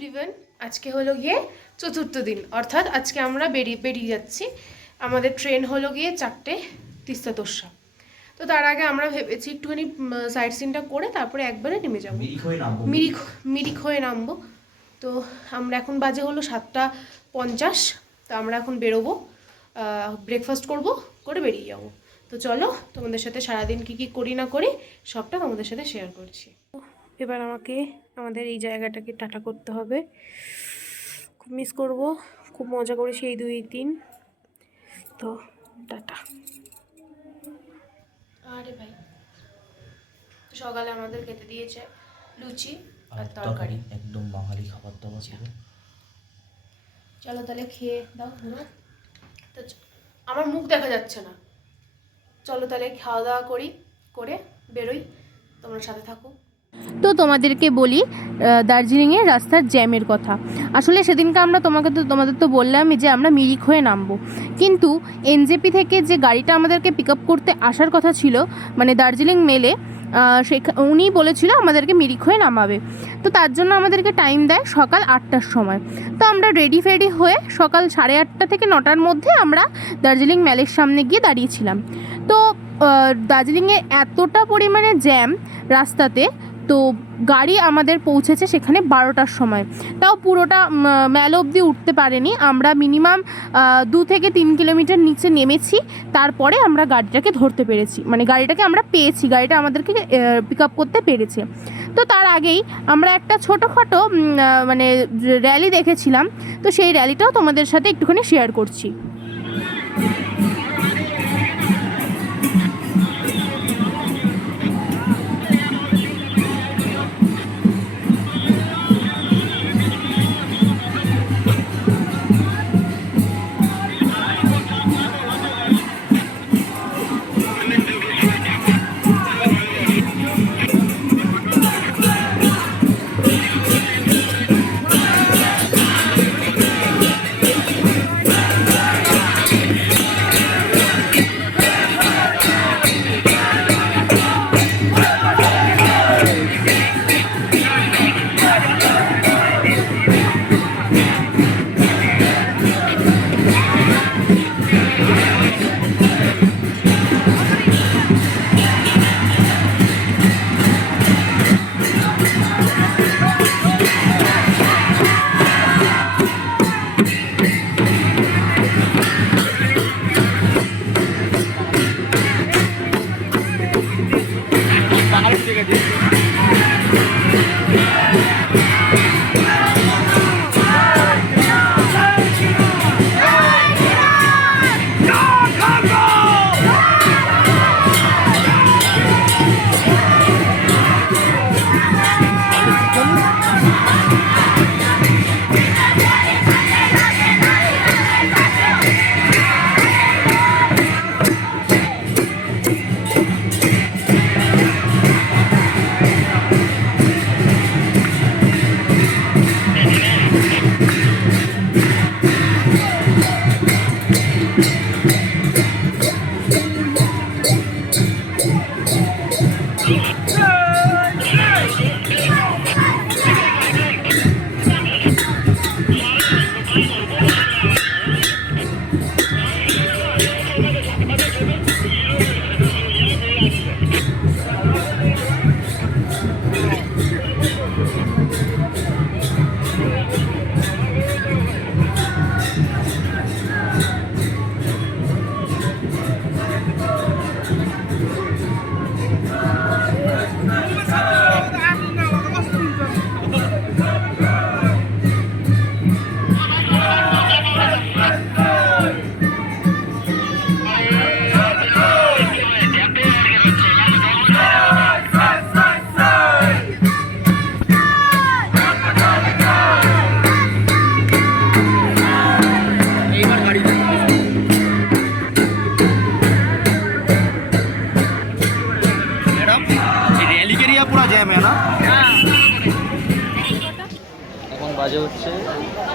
Everyone, আজকে হলো গিয়ে চতুর্থ দিন, অর্থাৎ আজকে আমরা বেরিয়ে যাচ্ছি। আমাদের ট্রেন হলো গিয়ে 4টে তিস্তা তোর্ষা। তো তার আগে আমরা ভেবেছি একটুখানি সাইট সিনটা করে তারপরে একবারে নেমে যাবো, মিরিক হয়ে নামবো। তো আমরা এখন বাজে হলো 7:50। তো আমরা এখন বেরোবো, ব্রেকফাস্ট করে বেরিয়ে যাবো। তো চলো, তোমাদের সাথে সারাদিন কী করি না করি সবটা তোমাদের সাথে শেয়ার করছি। এবার আমাকে আমাদের এই জায়গাটাকে টাটা করতে হবে। খুব মিস করব, খুব মজা করেছি এই 2 দিন। তো টাটা। আরে ভাই, সকালে আমাদের খেতে দিয়েছে লুচি আর তরকারি, একদম বাঙালি খাবার দাবার ছিল। চলো তাহলে খেয়ে দাও। তো আমার মুখ দেখা যাচ্ছে না। চলো তাহলে খাওয়া দাওয়া করে বেরোই, তোমরা সাথে থাকো। তো তোমাদেরকে বলি দার্জিলিংয়ের রাস্তার জ্যামের কথা। আসলে সেদিনকে আমরা তোমাদের তো বললামই যে আমরা মিরিক হয়ে নামবো, কিন্তু এনজেপি থেকে যে গাড়িটা আমাদেরকে পিক আপ করতে আসার কথা ছিল, মানে দার্জিলিং মেলে, উনি বলেছিল আমাদেরকে মিরিক হয়ে নামাবে। তো তার জন্য আমাদেরকে টাইম দেয় সকাল 8টার সময়। তো আমরা রেডি হয়ে সকাল 8:30 থেকে 9টার মধ্যে আমরা দার্জিলিং মেলের সামনে গিয়ে দাঁড়িয়েছিলাম। তো দার্জিলিংয়ে এতটা পরিমাণে জ্যাম রাস্তাতে, তো গাড়ি আমাদের পৌঁছেছে সেখানে 12টার সময়। তাও পুরোটা মেল অবধি উঠতে পারেনি, আমরা মিনিমাম 2 থেকে 3 কিলোমিটার নিচে নেমেছি, তারপরে আমরা গাড়িটাকে ধরতে পেরেছি, মানে গাড়িটাকে আমরা পেয়েছি, গাড়িটা আমাদেরকে পিক আপ করতে পেরেছে। তো তার আগেই আমরা একটা ছোটোখাটো মানে র্যালি দেখেছিলাম, তো সেই র্যালিটাও তোমাদের সাথে একটুখানি শেয়ার করছি। বাজে হচ্ছে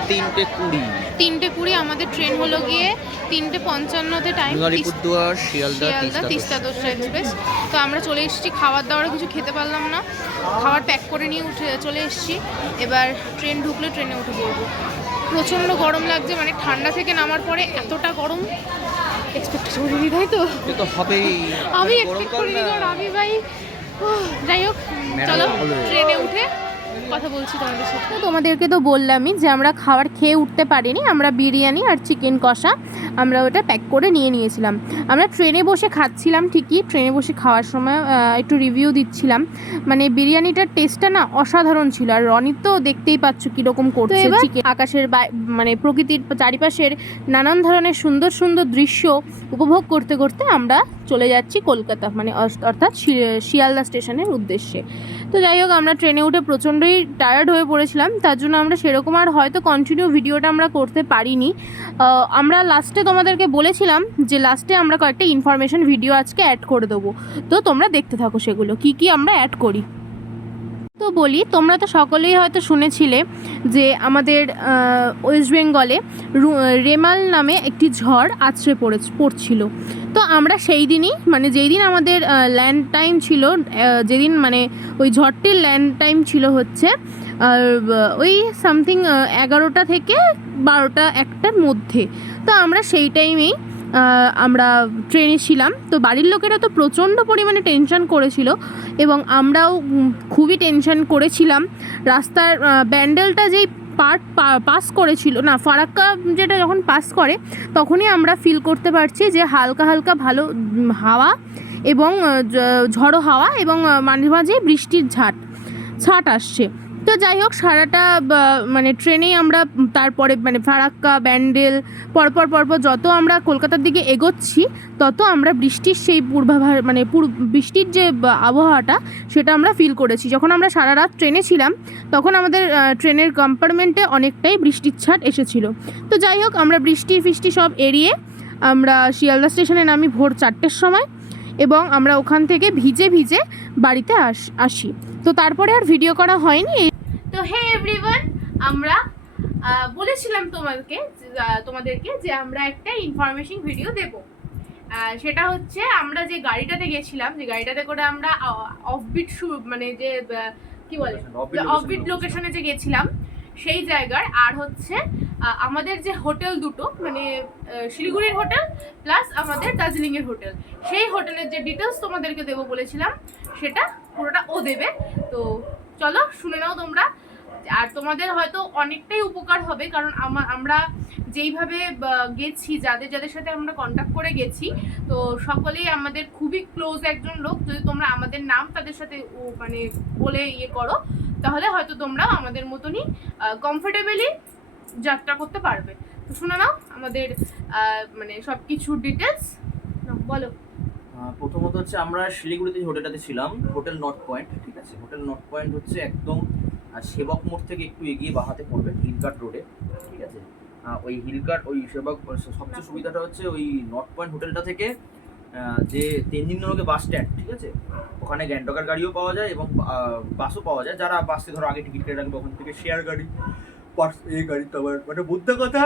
3:20। 3:20 আমাদের ট্রেন হলো গিয়ে 3:55-তে টাইম। আলিপুরদুয়ার শিয়ালদা তিস্তা তোর্ষা এক্সপ্রেস। তো আমরা চলে এসেছি, খাবার দাবার কিছু খেতে পারলাম না, খাবার প্যাক করে নিয়ে চলে এসেছি। এবার ট্রেন ঢুকলে ট্রেনে উঠে পড়বো। প্রচণ্ড গরম লাগছে, মানে ঠান্ডা থেকে নামার পরে এতটা গরম এক্সপেক্টেশন করি, তাই তো? এ তো হবেই, আমি এক্সপেক্ট করিনি, কারণ আমি ভাই যাই হোক, চলো ট্রেনে উঠে কথা বলছি তোমাদের সাথে। তো তোমাদেরকে তো বললামই যে আমরা খাবার খেয়ে উঠতে পারিনি, আমরা বিরিয়ানি আর চিকেন কষা আমরা ওটা প্যাক করে নিয়ে নিয়েছিলাম। আমরা ট্রেনে বসে খাচ্ছিলাম ঠিকই, ট্রেনে বসে খাওয়ার সময় একটু রিভিউ দিচ্ছিলাম, মানে বিরিয়ানিটার টেস্টটা না অসাধারণ ছিল। আর রনি তো দেখতেই পাচ্ছ কীরকম করছে চিকেন। আকাশের মানে প্রকৃতির চারিপাশের নানান ধরনের সুন্দর সুন্দর দৃশ্য উপভোগ করতে করতে আমরা চলে যাচ্ছি কলকাতা, মানে অর্থাৎ শিয়ালদা স্টেশনের উদ্দেশ্যে। তো যাই হোক, আমরা ট্রেনে উঠে প্রচণ্ডই টায়ার্ড হয়ে পড়েছিলাম, তার জন্য আমরা সেরকম আর হয়তো কন্টিনিউ ভিডিওটা আমরা করতে পারিনি। আমরা লাস্টে তোমাদেরকে বলেছিলাম যে লাস্টে আমরা কয়েকটা ইনফরমেশন ভিডিও আজকে অ্যাড করে দেবো, তো তোমরা দেখতে থাকো সেগুলো কী কী আমরা অ্যাড করি। তো বলি, তোমরা তো সকলেই হয়তো শুনেছিলে যে আমাদের ওয়েস্ট বেঙ্গলে রেমাল নামে একটি ঝড় আছড়ে পড়ছিল। তো আমরা সেই দিনই, মানে যেই দিন আমাদের ল্যান্ড টাইম ছিল, যেদিন মানে ওই ঝড়টির ল্যান্ড টাইম ছিল হচ্ছে ওই সামথিং 11টা থেকে 12টা 1টার মধ্যে। তো আমরা সেই টাইমেই আমরা ট্রেনে ছিলাম। তো বাড়ির লোকেরা তো প্রচণ্ড পরিমাণে টেনশন করেছিল এবং আমরাও খুবই টেনশন করেছিলাম। রাস্তার ব্যান্ডেলটা যেই পাস করেছিল না, ফারাক্কা যেটা যখন পাস করে তখনই আমরা ফিল করতে পারছি যে হালকা হালকা ভালো হাওয়া এবং ঝড়ো হাওয়া এবং মাঝে মাঝে বৃষ্টির ছাট আসছে। তো যাই হোক, সারাটা মানে ট্রেনেই আমরা তারপরে মানে ফারাক্কা ব্যান্ডেল পরপর যত আমরা কলকাতার দিকে এগোচ্ছি তত আমরা বৃষ্টির সেই পূর্বাভাস মানে বৃষ্টির যে আবহাওয়াটা সেটা আমরা ফিল করেছি। যখন আমরা সারা রাত ট্রেনে ছিলাম তখন আমাদের ট্রেনের কম্পার্টমেন্টে অনেকটাই বৃষ্টির ছাট এসেছিলো। তো যাই হোক, আমরা বৃষ্টি সব এড়িয়ে আমরা শিয়ালদা স্টেশনে নামি ভোর 4টের সময় এবং আমরা ওখান থেকে ভিজে বাড়িতে আসি। তো তারপরে আর ভিডিও করা হয়নি। তো হে এভরিওয়ান, আমরা বলেছিলাম তোমাদেরকে যে আমরা একটা ইনফরমেশন ভিডিও দেব। সেটা হচ্ছে আমরা যে গাড়িটাতে গেছিলাম, যে গাড়িটাতে করে আমরা অফবিট মানে যে কি বলে অফবিট লোকেশনে যে গেছিলাম সেই জায়গার, আর হচ্ছে আমাদের যে হোটেল দুটো, মানে শিলিগুড়ির হোটেল প্লাস আমাদের দার্জিলিংয়ের হোটেল, সেই হোটেলের যে ডিটেলস তোমাদেরকে দেবো বলেছিলাম সেটা পুরোটা ও দেবে। তো চলো শুনে নাও তোমরা, আর তোমাদের হয়তো অনেকটাই উপকার হবে, কারণ আমরা যেইভাবে গেছি, যাদের সাথে আমরা কন্ট্যাক্ট করে গেছি, তো সকলেই আমাদের খুবই ক্লোজ একজন লোক। যদি তোমরা আমাদের নাম তাদের সাথে মানে বলে করো, তাহলে হয়তো তোমরা আমাদের মতনই কমফোর্টেবলি যাত্রা করতে পারবে। তো শুনে নাও আমাদের মানে সব কিছু ডিটেলস বলো। প্রথমত হচ্ছে আমরা শিলিগুড়িতে হোটেলটাতে ছিলাম, হোটেল নর্থ পয়েন্ট। ঠিক আছে, হোটেল নর্থ পয়েন্ট হচ্ছে একদম সেবক মোড় থেকে একটু এগিয়ে বাহাতে পড়বে হিলকাট রোডে। ঠিক আছে, ওই হিলকাট ওই সেবক সবচেয়ে সুবিধাটা হচ্ছে ওই নর্থ পয়েন্ট হোটেলটা থেকে যে তেনজিং নরকে বাস স্ট্যান্ড, ঠিক আছে, ওখানে গ্যাংটকের গাড়িও পাওয়া যায় এবং বাসও পাওয়া যায়। যারা বাসে ধরো আগে টিকিট কেটে রাখবে ওখান থেকে শেয়ার গাড়ি এই গাড়ি। তো আবার মানে বুদ্ধ কথা,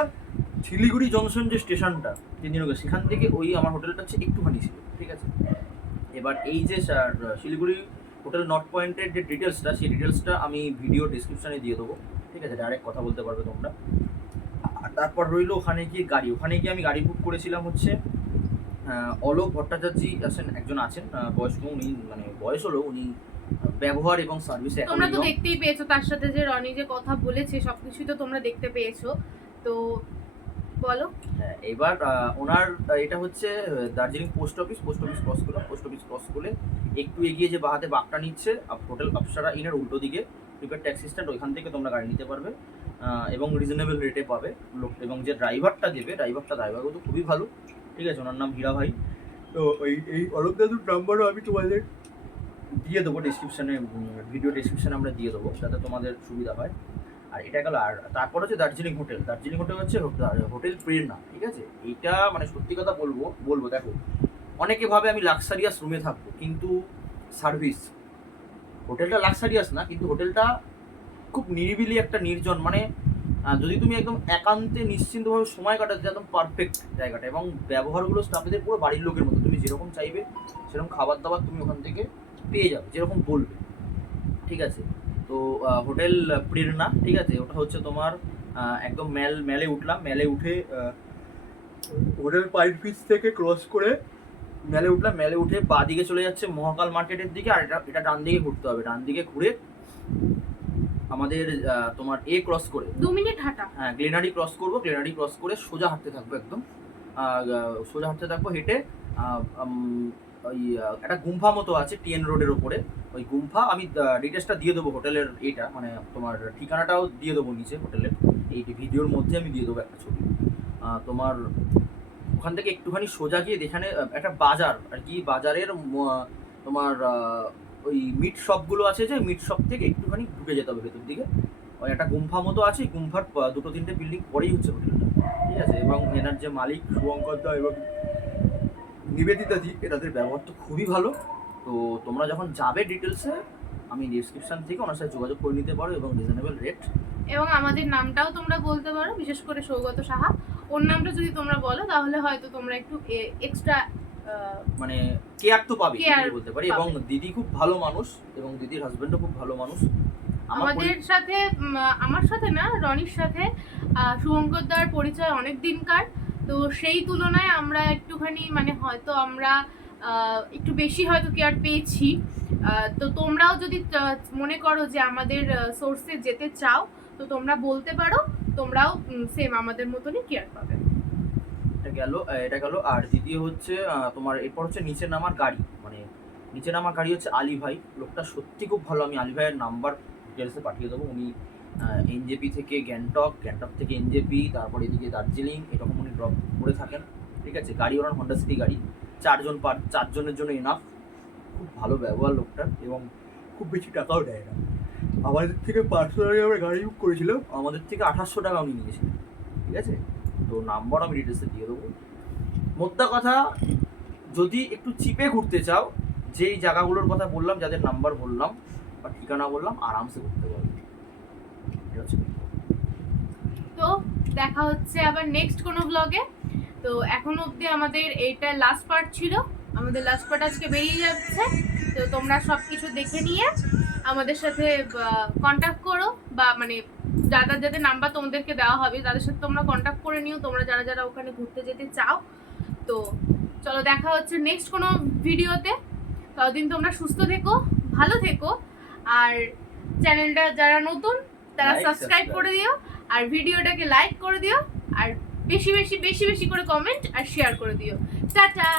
শিলিগুড়ি জংশন যে স্টেশনটা তেনজিং নরকে, সেখান থেকে ওই আমার হোটেলটা হচ্ছে একটুখানি ছিল। ঠিক আছে, এবার এই যে শিলিগুড়ি হোটেল নর্থ পয়েন্টের যে ডিটেলসটা, সেই ডিটেলসটা আমি ভিডিও ডিসক্রিপশানে দিয়ে দেবো। ঠিক আছে, ডাইরেক্ট কথা বলতে পারবে তোমরা। আর তারপর রইলো ওখানে গিয়ে আমি গাড়ি বুক করেছিলাম হচ্ছে অলোক ভট্টাচার্য একজন আছেন বয়স্ক, উনি মানে বয়স হলো, উনি ব্যবহার এবং সার্ভিসে তোমরা তো দেখতেই পেয়েছো, তার সাথে যে রনি যে কথা বলেছে সবকিছু তো তোমরা দেখতে পেয়েছো। তো বলো। হ্যাঁ, এবার ওনার এটা হচ্ছে দার্জিলিং পোস্ট অফিস ক্রস করে একটু এগিয়ে যে বাহাতে বাঁকটা নিচ্ছে হোটেল অপসারা ইনের উল্টো দিকে প্রিপেড ট্যাক্সি স্ট্যান্ড, ওইখান থেকে তোমরা গাড়ি নিতে পারবে এবং রিজনেবল রেটে পাবে এবং যে ড্রাইভারটা তো খুবই ভালো। ঠিক আছে, ওনার নাম হীরা ভাই। তো এই অলোক দাদুর নাম্বারও আমি তোমাদের দিয়ে দেবো ডিসক্রিপশানে, ভিডিও ডিসক্রিপশানে আমরা দিয়ে দেবো, যাতে তোমাদের সুবিধা হয়। আর এটা গেল। আর তারপর হচ্ছে দার্জিলিং হোটেল হচ্ছে হোটেল প্রেরণা। ঠিক আছে, এইটা মানে সত্যি কথা বলবো দেখো, অনেকে ভাবে আমি লাক্সারিয়াস রুমে থাকবো, কিন্তু সার্ভিস, হোটেলটা লাক্সারিয়াস না, কিন্তু হোটেলটা খুব নিরিবিলি একটা নির্জন, মানে যদি তুমি একদম একান্তে নিশ্চিন্তভাবে সময় কাটাতে একদম পারফেক্ট জায়গাটা। এবং ব্যবহারগুলো স্টাফেদের পুরো বাড়ির লোকের মতো, তুমি যেরকম চাইবে সেরকম খাবার দাবার তুমি ওখান থেকে পেয়ে যাবে, যেরকম বলবে, ঠিক আছে। তো হোটেল প্রেরণা, ঠিক আছে, ওটা হচ্ছে তোমার একদম মেলে উঠলাম, মেলে উঠে হোটেল পাইন ফিস থেকে ক্রস করে মেলে উঠলাম, মেলে উঠে বাঁ দিকে চলে যাচ্ছে মহাকাল মার্কেটের দিকে, আর এটা ডান দিকে ঘুরতে হবে, ডান দিকে ঘুরে আমাদের তোমার ক্রস করে 2 মিনিট হাঁটা, হ্যাঁ গ্লেনারি ক্রস করবো, গ্লেনারি ক্রস করে সোজা হাঁটতে থাকবো, একদম সোজা হাঁটতে থাকবো হেঁটে। ওই একটা গুম্ফা মতো আছে টিএন রোডের ওপরে, ওই গুম্ফা, আমি ডিটেলসটা দিয়ে দেবো হোটেলের, এটা মানে তোমার ঠিকানাটাও দিয়ে দেবো নিচে হোটেলের, এই ভিডিওর মধ্যে আমি দিয়ে দেবো একটা ছবি। তোমার ওখান থেকে একটুখানি সোজা গিয়ে যেখানে একটা বাজার আর কি, বাজারের তোমার ওই মিট শপগুলো আছে, যে মিট শপ থেকে একটুখানি ঢুকে যেতে হবে ভেতর দিকে, ওই একটা গুম্ফা মতো আছে, এই গুম্ফার 2-3টে বিল্ডিং পরেই হচ্ছে হোটেলটা, ঠিক আছে। এবং এনার যে মালিক শুভঙ্কর দা এবং নিবেদিতাজি, এনাদের ব্যবহার তো খুবই ভালো। তো তোমরা যখন যাবে ডিটেলসে আমি ডিসক্রিপশন থেকে ওনার সাথে যোগাযোগ করে নিতে পারো, এবং রিজনেবল রেট। এবং আমাদের নামটাও তোমরা বলতে পারো, বিশেষ করে সৌগত সাহা, ওর নামটা যদি তোমরা বলো তাহলে হয়তো তোমরা একটু এক্সট্রা মানে কেয়ার তো পাবে Care বলতে পারি। পাবে। এবং দিদি খুব ভালো মানুষ, এবং দিদির হাজবেন্ডও খুব ভালো মানুষ। আমাদের সাথে আমার সাথে না, রনির সাথে শুভঙ্কর দার পরিচয় অনেক দিনকার, তো সেই তুলনায় আমরা একটুখানি মানে হয়তো আমরা একটু বেশি হয়তো কেয়ার পেয়েছি। তো তোমরাও যদি মনে করো যে আমাদের সোর্সে যেতে চাও তো তোমরা বলতে পারো, তোমরাও সেম আমাদের মতনই কেয়ার পাবে। এটা গেল। আর দ্বিতীয় হচ্ছে তোমার এরপর হচ্ছে নিচে নামার গাড়ি, মানে নিচে নামার গাড়ি হচ্ছে আলী ভাই, লোকটা সত্যি খুব ভালো। আমি আলী ভাইয়ের নাম্বার ডিটেলসে পাঠিয়ে দেবো। উনি এনজেপি থেকে গ্যাংটক, গ্যাংটক থেকে এনজেপি, তারপর এদিকে দার্জিলিং, এরকম উনি ড্রপ করে থাকেন, ঠিক আছে। গাড়ি ওনার হন্ডা সিটি গাড়ি, 4জনের জন্য এনাফ। খুব ভালো ব্যবহার লোকটার, এবং খুব বেশি টাকাও দেয় না। আমাদের থেকে পার্সোনালি আমরা গাড়ি বুক করেছিলাম, আমাদের থেকে 2800 টাকা উনি নিয়েছিলেন, ঠিক আছে। তো নাম্বার আমি ডিটেলসে দিয়ে দেবো। মোদ্দা কথা, যদি একটু চিপে ঘুরতে চাও, যেই জায়গাগুলোর কথা বললাম, যাদের নাম্বার বললাম বা ঠিকানা বললাম, আরামসে ঘুরতে পারবে। এটা হচ্ছে তো দেখা হচ্ছে আবার নেক্সট কোনো ব্লগে। তো এখন অবধি আমাদের এইটা লাস্ট পার্ট ছিল, আমাদের লাস্ট পার্ট আজকে বেরিয়ে যাচ্ছে। তো তোমরা সব কিছু দেখে নিয়ে আমাদের সাথে কন্ট্যাক্ট করো, বা মানে যাদের নাম্বার তোমাদেরকে দেওয়া হবে তাদের সাথে তোমরা কন্ট্যাক্ট করে নিও, তোমরা যারা যারা ওখানে ঘুরতে যেতে চাও। তো চলো দেখা হচ্ছে নেক্সট কোনো ভিডিওতে। ততদিন তোমরা সুস্থ থেকো, ভালো থেকো, আর চ্যানেলটা যারা নতুন তারা সাবস্ক্রাইব করে দিও, আর ভিডিওটাকে লাইক করে দিও, আর বেশি বেশি করে কমেন্ট আর শেয়ার করে দিও। টাটা।